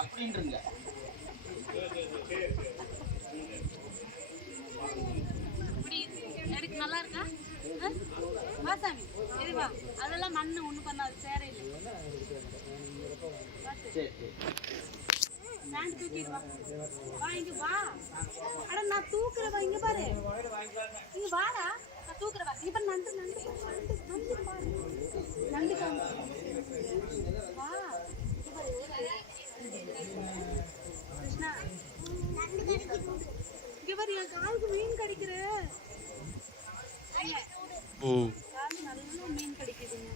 அப்படின்றீங்க. எடுக்கு நல்லா இருக்கா? வாசாமி இதுவா அதெல்லாம் மண்ணு ஒண்ணு பண்ணாது சேரையில. சரி சரி. ஸ்டாண்ட் தூக்கிடுவா. வா இங்க வா. அட நான் தூக்குறவா இங்க பாரு. இங்க வாடா. நான் தூக்குறவா. இங்க பாரு நண்டு நண்டு நண்டு நண்டு பாரு. நண்டு காணு. வா. கிருஷ்ணா நண்டு கடிக்குது. இங்க பாரு என் காலுக்கு மீன் கடிக்குற. கால் நல்லா மீன் கடிக்குதுங்க.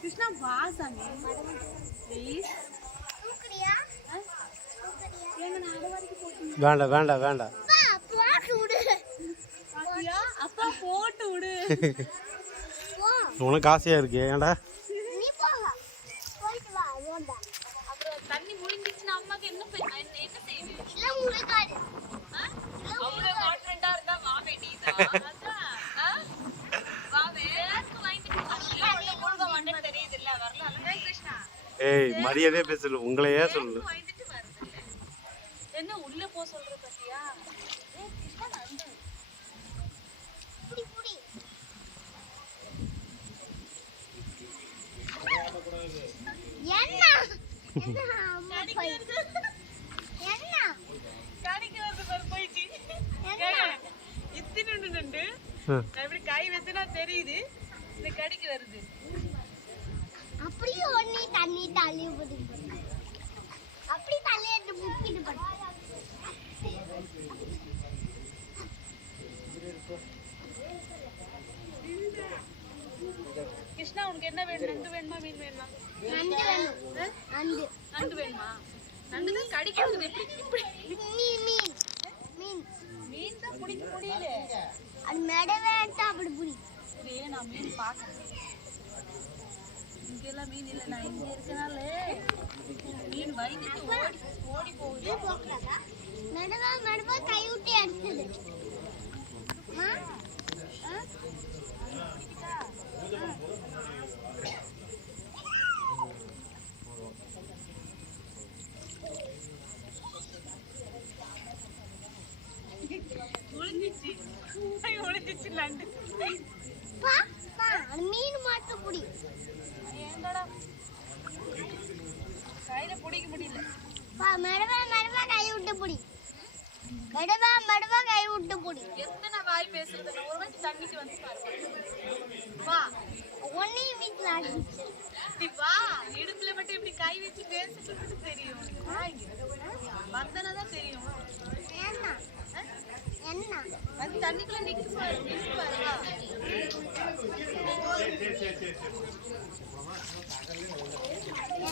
கிருஷ்ணா வா சாமி ப்ளீஸ். தூக்குறியா? எங்க நான் அட வரைக்கும் போட்டு. வேண்டாம் வேண்டாம் வேண்டாம். போட்டு விடு. பாத்தியா அப்பா போட்டு விடு. உனக்கு ஆசையா இருக்கு ஏன்டா? நீ போக போயிட்டு வா ரோண்டா. அப்புறம் தண்ணி முழுங்கிச்சுனா அம்மாக்கு என்ன என்ன செய்வீங்க? இல்ல முழுகாது. அவ்வளவு கான்ஃபிடென்ட்டா இருந்தா வாவே நீதான். அதான் வாவே வாங்கிட்டு உள்ள முழுக மாட்டேன்னு தெரியுது இல்ல வரல கிருஷ்ணா. ஏய் மரியாதையா பேசல உங்களையே சொல்லு. வாங்கிட்டு வருது என்ன உள்ள போ சொல்ற பாத்தியா? ஏய் கிருஷ்ணா நண்டு புடி புடி. என்ன என்ன அம்மா போய் என்ன கடிக்கு வந்து பாரு போயிச்சு. இத்தினு நண்டு இப்படி கை வெச்சனா தெரியுது. இந்த கடிக்கு வருது. அப்படியே ஒண்ணி தண்ணி தள்ளி போடு. அப்படி தள்ளி எடுத்து முக்கிட்டு போடு. கிருஷ்ணா உனக்கு என்ன வேணும்? நண்டு வேணுமா மீன் வேணுமா? நண்டு வேணும். நண்டு நண்டு வேணுமா? நண்டு தான் கடிக்குது. எப்படி மீன் மீன் மீன் மீன் தான் பிடிக்க முடியல. அது மேடவே எடுத்தா அப்படி புடி. இதே நான் மீன் பார்க்கறேன். இங்கெல்லாம் மீன் இல்லை. நான் இங்கே இருக்கனால மீன் வயிற்றுக்கு ஓடி ஓடி போகுது. மெடவா மெடவா கை விட்டு அடிச்சது. ஒளிஞ்சிச்சு ஒளிஞ்சிச்சு நண்டு. மீன் மட்டும் புடி. ஏண்டா கையில பிடிக்க முடியல. மெடவா மெடவா கை விட்டு புடி. மெடவா மெடவா கை விட்டு புடி. எத்தனை வாய் பேசுறது? ஒரு வாட்டி தண்ணிக்கு வந்து பாரு. வா ஒண்ணே வீட்ல ஆடிச்சு. வா இடுப்புல மட்டும் இப்படி கை வச்சு பேசிட்டு தெரியும். வந்தனா தான் தெரியும். என்ன என்ன வந்து தண்ணிக்குள்ள நிக்கு பாரு. நிக்கு பாரு.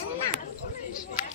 என்ன